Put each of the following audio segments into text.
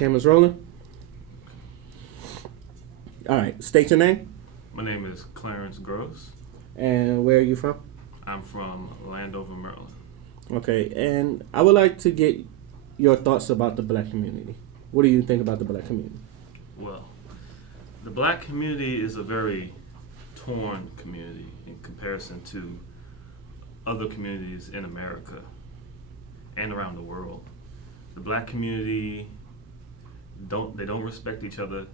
Camera's rolling. All right. State your name My name is Clarence Gross. and where are you from? I'm from Landover, Maryland. Okay. And I would like to get your thoughts about the black community. What do you think about the black community? Well, the black community is a very torn community in comparison to other communities in America and around the world. The black community don't respect each other.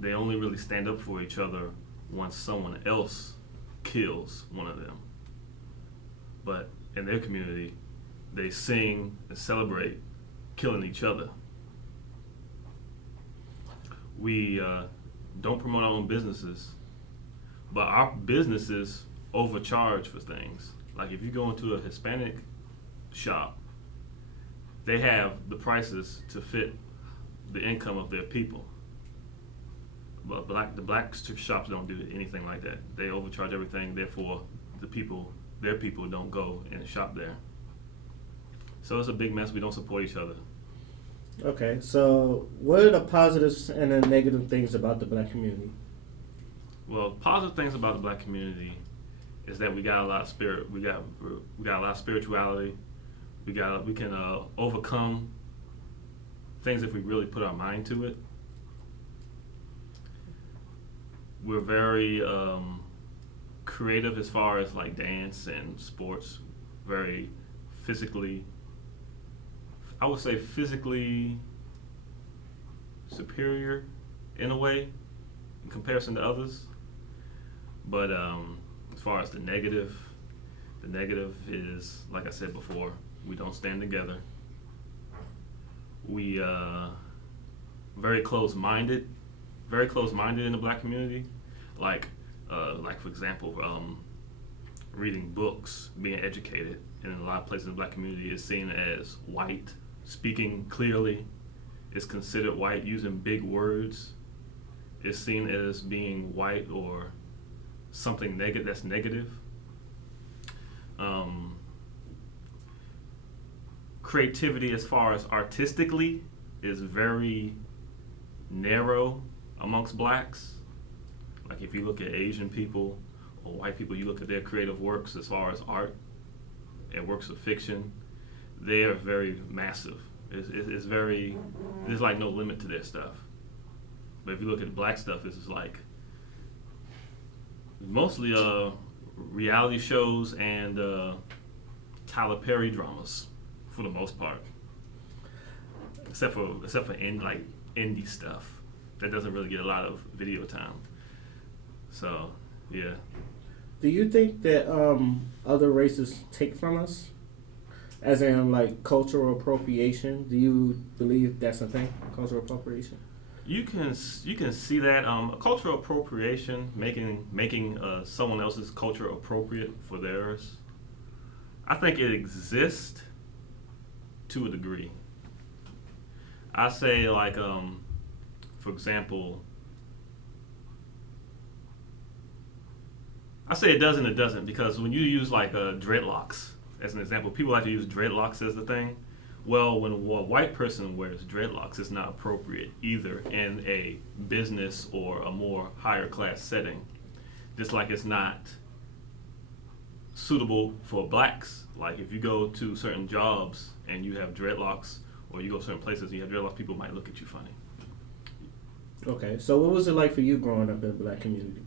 They only really stand up for each other once someone else kills one of them. But in their community, they sing and celebrate killing each other. We don't promote our own businesses, but our businesses overcharge for things. Like if you go into a Hispanic shop, they have the prices to fit the income of their people. But the black shops don't do anything like that. They overcharge everything. Therefore, their people don't go and shop there. So it's a big mess. We don't support each other. Okay. So, what are the positives and the negative things about the black community? Well, positive things about the black community is that we got a lot of spirit. We got a lot of spirituality. We can overcome things if we really put our mind to it. We're very creative as far as like dance and sports. Very physically, I would say physically superior in a way in comparison to others. But as far as the negative is, like I said before, we don't stand together. We very close-minded in the black community. Like for example, reading books, being educated, and in a lot of places in the black community is seen as white. Speaking clearly is considered white. Using big words is seen as being white or something negative. That's negative. Creativity, as far as artistically, is very narrow amongst blacks. Like if you look at Asian people or white people, you look at their creative works as far as art and works of fiction, they are very massive. It's very, there's like no limit to their stuff. But if you look at black stuff, it's just like mostly reality shows and Tyler Perry dramas for the most part, except for indie stuff that doesn't really get a lot of video time. So yeah. Do you think that other races take from us, as in like cultural appropriation? Do you believe that's a thing, cultural appropriation? You can see that cultural appropriation, making someone else's culture appropriate for theirs. I think it exists to a degree. I say like for example, I say it does and it doesn't, because when you use like dreadlocks as an example, people like to use dreadlocks as the thing. Well, when a white person wears dreadlocks, it's not appropriate either in a business or a more higher class setting. Just like it's not suitable for blacks. Like if you go to certain jobs and you have dreadlocks, or you go certain places and you have dreadlocks, people might look at you funny. Okay, so what was it like for you growing up in the black community?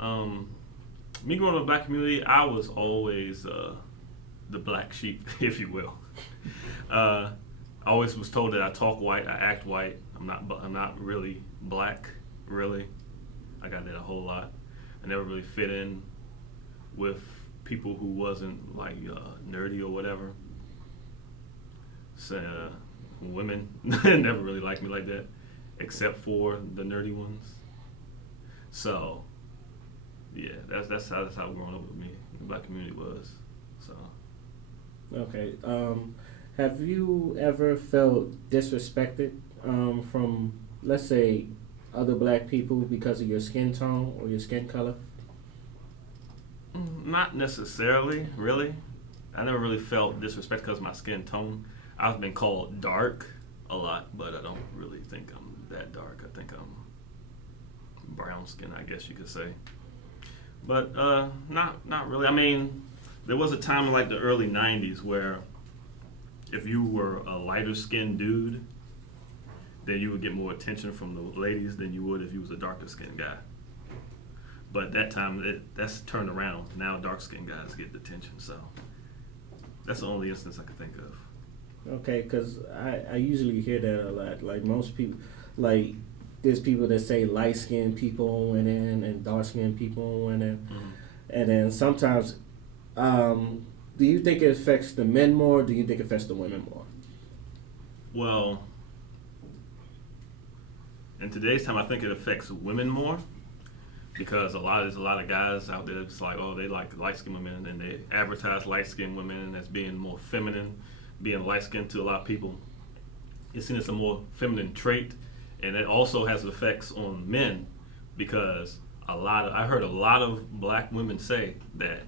Me growing up in the black community, I was always the black sheep, if you will. I always was told that I talk white, I act white. I'm not really black, really. I got that a whole lot. I never really fit in with people who wasn't like nerdy or whatever. So women never really liked me like that, except for the nerdy ones. So yeah, that's how growing up with me, the black community was. So. Okay. Have you ever felt disrespected from, let's say, other black people because of your skin tone or your skin color? Not necessarily, really. I never really felt disrespect because of my skin tone. I've been called dark a lot, but I don't really think I'm that dark. I think I'm brown skin, I guess you could say. But not really. I mean, there was a time in like the early '90s where if you were a lighter skinned dude, then you would get more attention from the ladies than you would if you was a darker skinned guy. But that time, that's turned around. Now dark skinned guys get the attention. So that's the only instance I can think of. Okay, because I usually hear that a lot. Like most people, like there's people that say light skinned people went in and dark skinned people went in, and then sometimes, do you think it affects the men more? Or do you think it affects the women more? Well, in today's time, I think it affects women more because there's a lot of guys out there that's like, oh, they like light skinned women, and they advertise light skinned women as being more feminine, being light skinned to a lot of people. It's seen as a more feminine trait, and it also has effects on men because I heard a lot of black women say that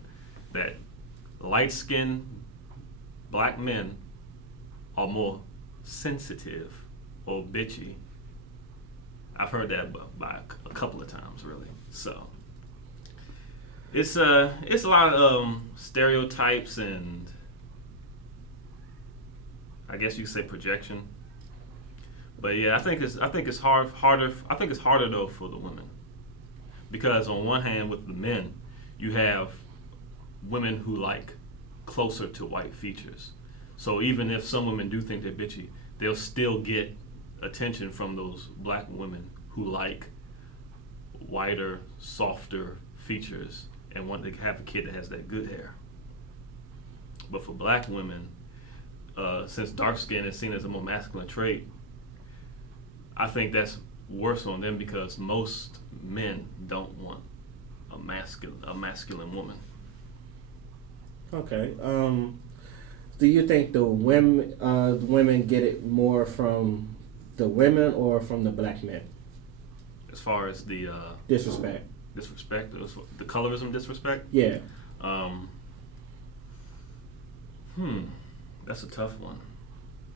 light skinned black men are more sensitive or bitchy. I've heard that by a couple of times, really. So it's a lot of stereotypes and I guess you could say projection. But yeah, I think it's harder. I think it's harder though for the women because on one hand, with the men, you have women who like closer to white features. So even if some women do think they're bitchy, they'll still get attention from those black women who like whiter, softer features and want to have a kid that has that good hair. But for black women, since dark skin is seen as a more masculine trait, I think that's worse on them because most men don't want a masculine woman. Okay. Do you think the women get it more from the women or from the black men? As far as the Disrespect. the colorism disrespect. Yeah. Um, that's a tough one.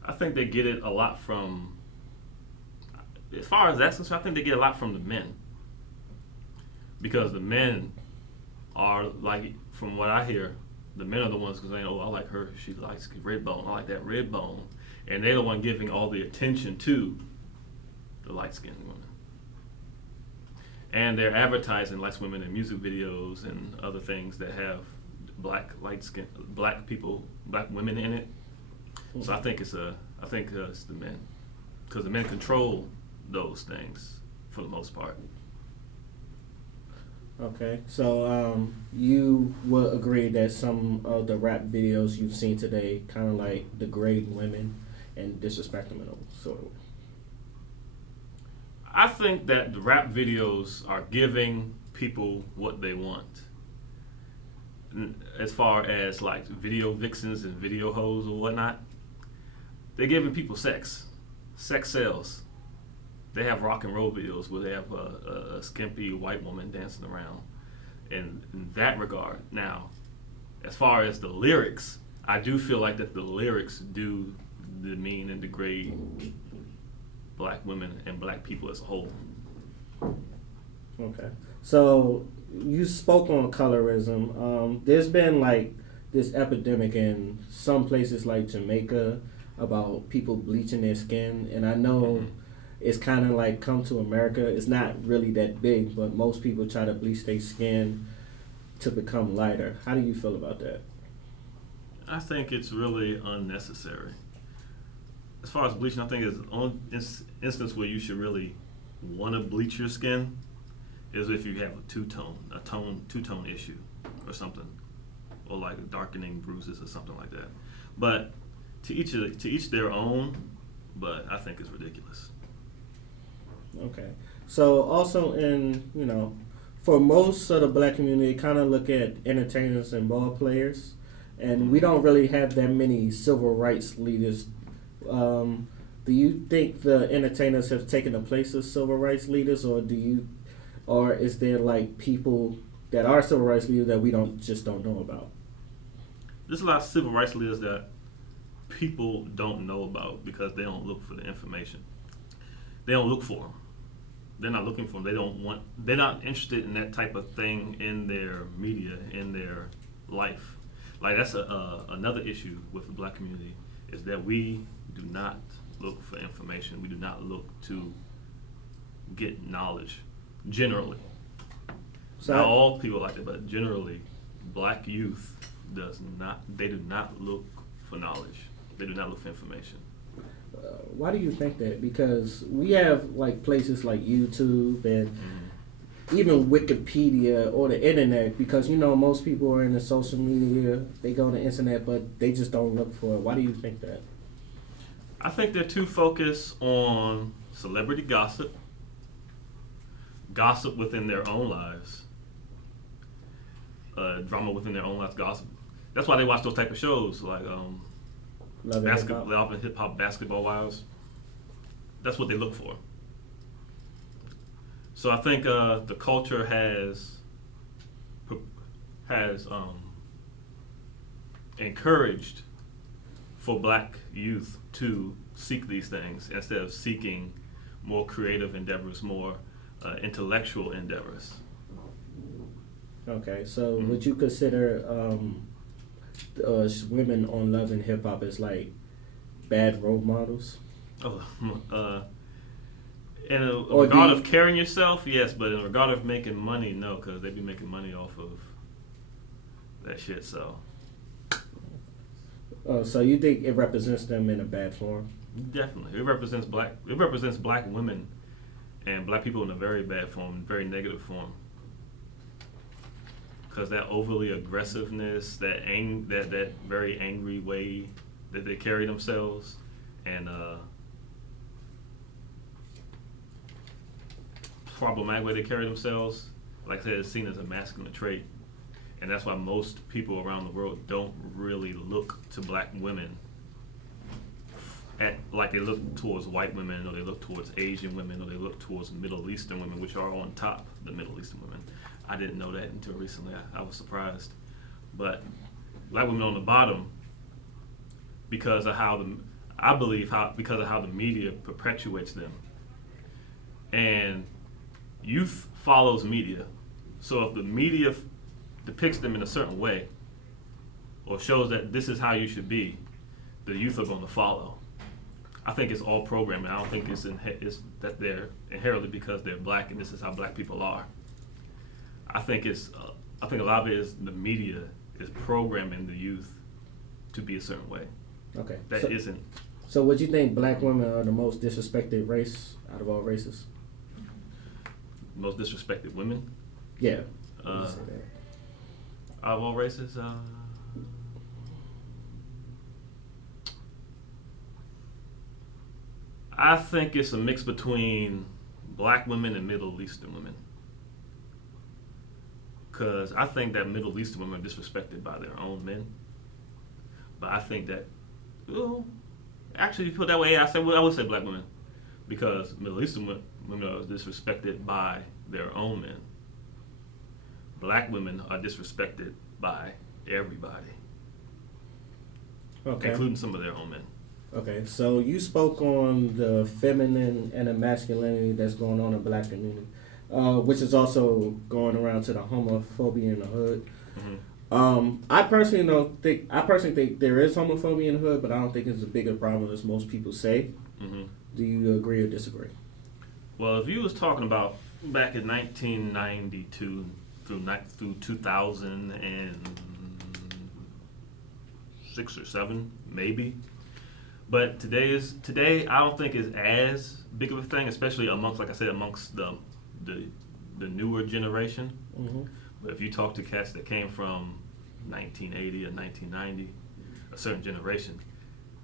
I think they get it a lot from. As far as that's concerned, I think they get a lot from the men because the men are like, from what I hear, the men are the ones saying, "Oh, I like her. She likes red bone. I like that red bone," and they're the one giving all the attention to the light skinned women. And they're advertising light skinned women in music videos and other things that have black women in it. So I think it's the men because the men control those things for the most part. Okay, so you will agree that some of the rap videos you've seen today kind of like degrade women and disrespect them in a sort of way. I think that the rap videos are giving people what they want. As far as like video vixens and video hoes or whatnot, they're giving people sex. Sex sells. They have rock and roll videos where they have a skimpy white woman dancing around. In that regard, now, as far as the lyrics, I do feel like that the lyrics do demean and degrade black women and black people as a whole. Okay, so you spoke on colorism. There's been like this epidemic in some places like Jamaica about people bleaching their skin, and I know it's kind of like come to America. It's not really that big, but most people try to bleach their skin to become lighter. How do you feel about that? I think it's really unnecessary. As far as bleaching, I think it's the only instance where you should really want to bleach your skin is if you have a two-tone issue or something, or like darkening bruises or something like that. But to each their own. But I think it's ridiculous. Okay. So also for most of the black community, kind of look at entertainers and ball players, and we don't really have that many civil rights leaders. Do you think the entertainers have taken the place of civil rights leaders, or is there like people that are civil rights leaders that we don't know about? There's a lot of civil rights leaders that people don't know about because they don't look for the information. They don't look for them. They're not looking for them. They don't want. They're not interested in that type of thing in their media, in their life. Like that's another issue with the black community is that we do not look for information. We do not look to get knowledge. Generally, So not all people like that, but generally, black youth does not. They do not look for knowledge. They do not look for information. why do you think that? Because we have like places like YouTube and even Wikipedia or the internet. Because most people are in the social media, they go on the internet, but they just don't look for it. Why do you think that? I think they're too focused on celebrity gossip, gossip within their own lives, drama within their own lives, gossip. That's why they watch those type of shows like Love and basketball, hip-hop? love and hip hop, basketball wise. That's what they look for. So I think the culture has encouraged for black youth to seek these things instead of seeking more creative endeavors, more intellectual endeavors. Okay, so would you consider women on Love and Hip Hop as like bad role models? Oh, in a Or do regard you- of carrying yourself, yes, but in regard of making money, no, because they be making money off of that shit. So So you think it represents them in a bad form? definitely, it represents black. It represents black women and black people in a very bad form, very negative form. Because that overly aggressiveness, that very angry way that they carry themselves, and problematic way they carry themselves, like I said, is seen as a masculine trait, and that's why most people around the world don't really look to black women like they look towards white women, or they look towards Asian women, or they look towards Middle Eastern women, which are on top of the Middle Eastern women. I didn't know that until recently. I was surprised, but black women on the bottom because of how because of how the media perpetuates them, and youth follows media. So if the media depicts them in a certain way, or shows that this is how you should be, the youth are going to follow. I think it's all programming. I don't think it's that they're inherently because they're black and this is how black people are. I think a lot of it is the media is programming the youth to be a certain way. Okay. That isn't. So would you think black women are the most disrespected race out of all races? Most disrespected women Yeah. out of all races. I think it's a mix between black women and Middle Eastern women. Because I think that Middle Eastern women are disrespected by their own men. But I think that, well, actually, if you put it that way, I would say black women. Because Middle Eastern women are disrespected by their own men. Black women are disrespected by everybody, Okay. including some of their own men. Okay. So you spoke on the feminine and the masculinity that's going on in the black community, which is also going around to the homophobia in the hood. Mm-hmm. I personally think there is homophobia in the hood, but I don't think it's a bigger problem as most people say. Mm-hmm. Do you agree or disagree? Well, if you was talking about back in 1992 through 2006 or 7, maybe. But today I don't think is as big of a thing, especially amongst, like I said, amongst the newer generation. Mm-hmm. But if you talk to cats that came from 1980 or 1990, a certain generation,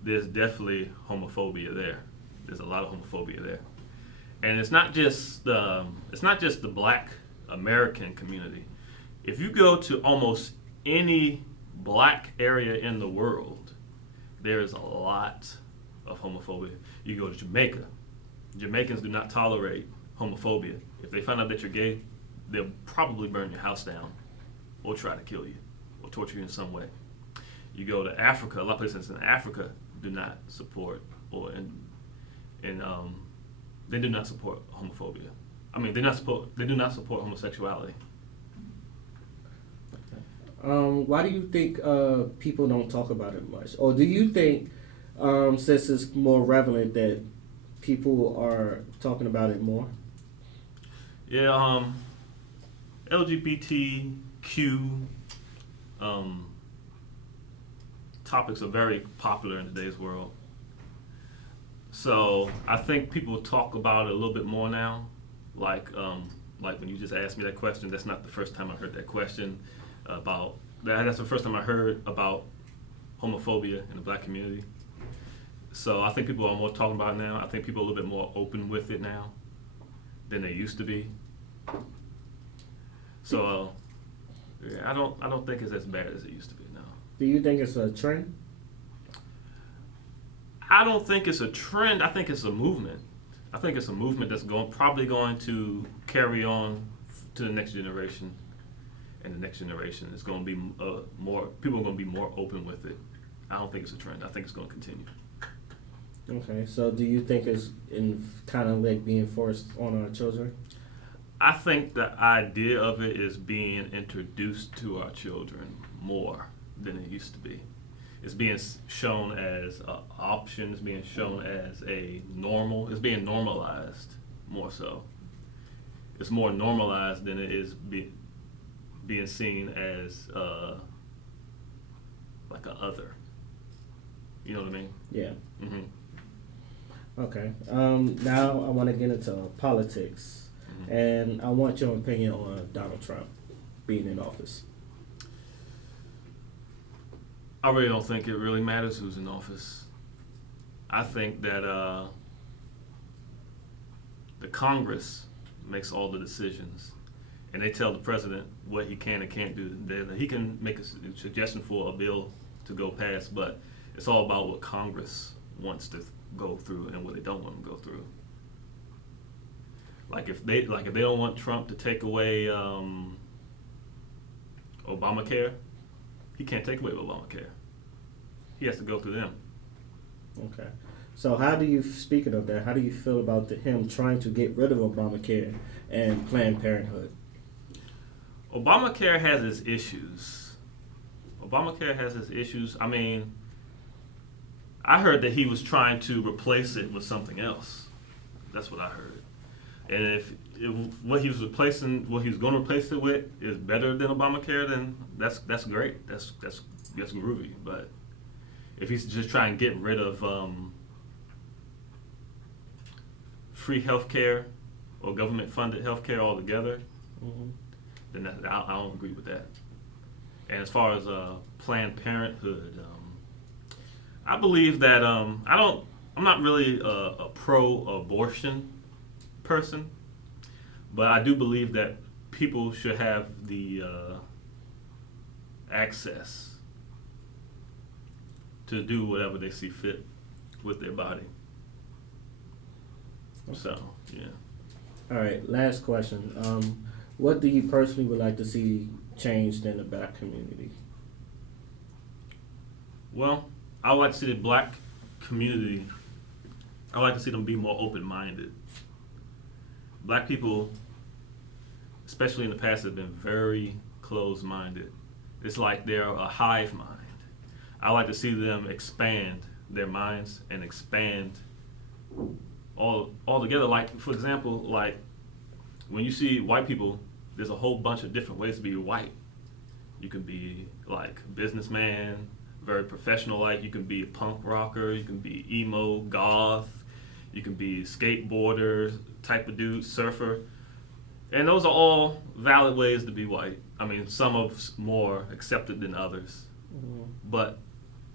there's definitely homophobia there. There's a lot of homophobia there, and it's not just the black American community. If you go to almost any black area in the world, there is a lot of homophobia. You go to Jamaica. Jamaicans do not tolerate homophobia. If they find out that you're gay, they'll probably burn your house down or try to kill you or torture you in some way. You go to Africa, a lot of places in Africa, do not support and they do not support homophobia. I mean, they do not support homosexuality. Why do you think people don't talk about it much, or do you think since it's more relevant that people are talking about it more? Yeah, LGBTQ topics are very popular in today's world. So I think people talk about it a little bit more now. Like when you just asked me that question, that's not the first time I heard that question about that. That's the first time I heard about homophobia in the black community. So I think people are more talking about it now. I think people are a little bit more open with it now than they used to be. So yeah, I don't think it's as bad as it used to be now. Do you think it's a trend? I don't think it's a trend. I think it's a movement. I think it's a movement that's probably going to carry on to the next generation, and the next generation is going to be more people are going to be more open with it. I don't think it's a trend. I think it's going to continue. Okay, so do you think it's in kind of like being forced on our children? I think the idea of it is being introduced to our children more than it used to be. It's being shown as an option. It's being shown as a normal. It's being normalized more so. It's more normalized than it is being seen as like a other. You know what I mean? Yeah. Mm-hmm. Okay. Now I want to get into politics, and I want your opinion on Donald Trump being in office. I really don't think it really matters who's in office. I think that the Congress makes all the decisions, and they tell the president what he can and can't do. He can make a suggestion for a bill to go past, but it's all about what Congress wants to go through and what they don't want to go through. Like if they don't want Trump to take away Obamacare, he can't take away Obamacare. He has to go through them. Okay. So how do you, speaking of that, how do you feel about him trying to get rid of Obamacare and Planned Parenthood? Obamacare has its issues. I mean, I heard that he was trying to replace it with something else. That's what I heard. And if what he was going to replace it with is better than Obamacare, then that's great. That's groovy. But if he's just trying to get rid of free healthcare or government-funded healthcare altogether, then I don't agree with that. And as far as Planned Parenthood, I believe that I'm not really a pro-abortion person, but I do believe that people should have the access to do whatever they see fit with their body. So, yeah. All right, last question. What do you personally would like to see changed in the black community? Well, I would like to see the black community, I would like to see them be more open-minded. Black people, especially in the past, have been very closed-minded. It's like they're a hive mind. I like to see them expand their minds and expand all together. Like, for example, like when you see white people, there's a whole bunch of different ways to be white. You can be like businessman, very professional. Like you can be a punk rocker, you can be emo, goth, you can be skateboarder type of dude, surfer, and those are all valid ways to be white. I mean, some of more accepted than others, but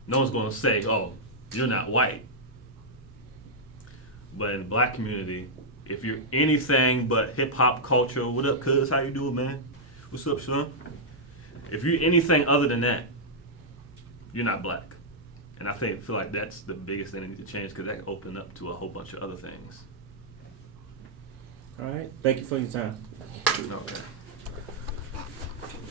no one's going to say, "Oh, you're not white." But in the black community, if you're anything but hip hop culture, what up, cuz? How you doing, man? What's up, son? If you're anything other than that, you're not black. And I feel like that's the biggest thing that needs to change, because that can open up to a whole bunch of other things. All right. Thank you for your time. Okay.